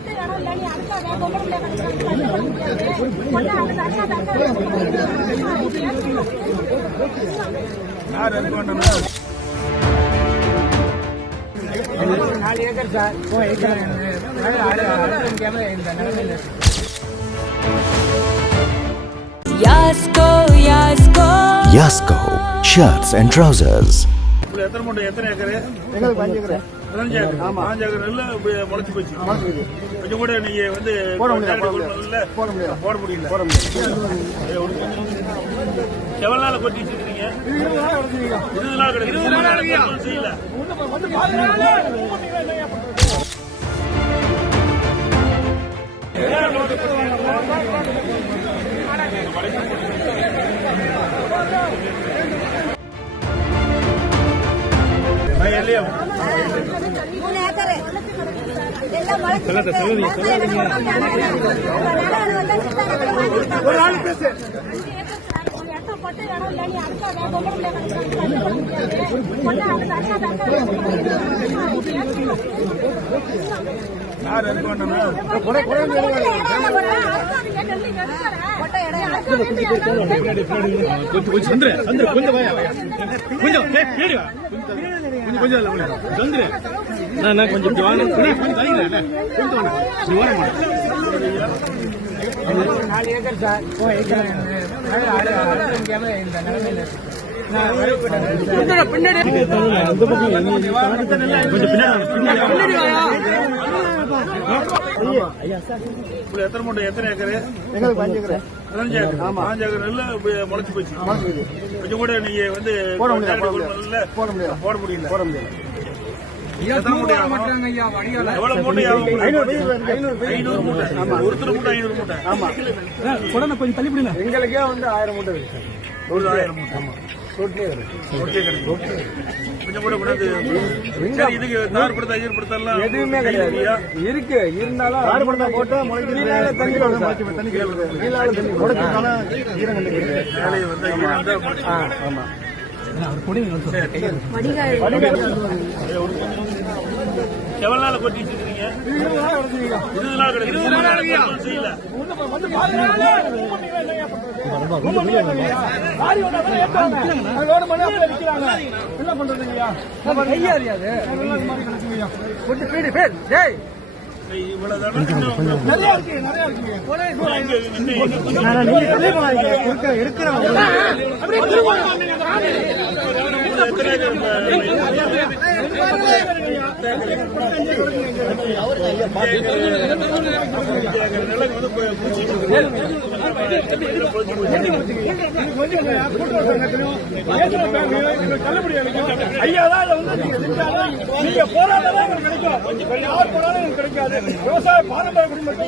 கொட்டை இடம் இல்லை நீ அதுக்காக பொம்பளை பிள்ளைய கட்டிக்கிட்டு தண்ணி போட முடியாது கொட்டை அங்க அக்கா யார் இருக்க வேண்டாம்னா நாலு ஏக்கர் சார் ஓ ஏக்கர் அறுக்க முடியாம இந்த நிலைமையில இருக்கு Yasko, Yasko. Yasko shirts and trousers. இப்படி எத்தனை மூட்டை எத்தனை ஏக்கரு? எங்களுக்கு பஞ்சு ஏக்கர். பதினஞ்சு ஏக்கர். பாஞ்சு ஏக்கர் நெல் இப்படி முளைச்சு போச்சு. கொஞ்சம் கூட நீங்க வந்து போட முடியாது, போட கொள்முதல்ல போட முடியல. போட முடியாது எவ்வளவு நாள் கொட்டி வச்சிருக்கீங்க இருபது நாள் கிடையாது இருபது நாள் செய்யல. ஒரு நாள் பேசு ஒரு இடத்துல கொட்டை இடம் இல்லை நீ அதுக்காக பொம்பளை பிள்ளைய கட்டிக்கிட்டு யார் இருக்க வேண்டாம்னா கொஞ்சம் கொஞ்சம் சந்திர சந்திர கொஞ்சம் வாயா கொஞ்சம் கொஞ்சம் கொஞ்சம் இல்ல சந்திர நான் கொஞ்சம் வாங்க கொஞ்சம் கொஞ்சம் வாங்க நீ வர மாட்டேன் நாலு ஏக்கர் சார் ஓ ஏக்கர் இந்த நிலைமையில இருக்கு பின்னாடி எத்தனை மூட்டை எத்தனை ஏக்கரு எங்களுக்கு ஏக்கர் பதினஞ்சு ஏக்கர் ஏக்கர் நெல் முளைச்சு போச்சு கொஞ்சம் கூட நீங்க வந்து போட முடியல போட முடியல போட போட முடியல மூட்டை ஆமா எங்களுக்கே வந்து ஆயிரம் மூட்டை இருக்கு. ஒரு ஆயிரம் மூட்டை. கொஞ்சம் படுத்தலாம் எதுவுமே கிடையாது. இருக்கு. இருந்தாலும் தண்ணி எவ்வளவு நாள் கொட்டி வச்சிருக்கீங்க இருபது நாள் கிடையாது செய்யல என்ன பண்றதுங்கய்யா கையா அறியாது பேர் டேய் இருக்கிறவங்க ஐயா தான் நீங்க போராட்டம் கிடைக்கும் யார் கிடைக்காது விவசாய பாரம்பரிய குடும்பத்தை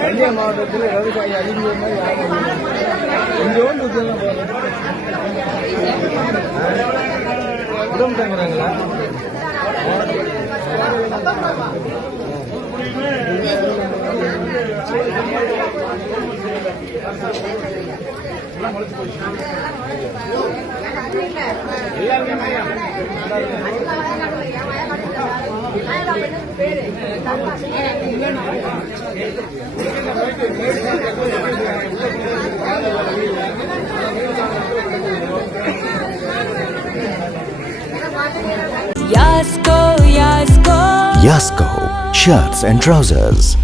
வண்டிய மாவட்டத்தில் விவசாயி அதிகமாக கொஞ்சோண்டு குடும்பம் தங்குறாங்களா Yasko, Yasko. Yasko shirts and trousers.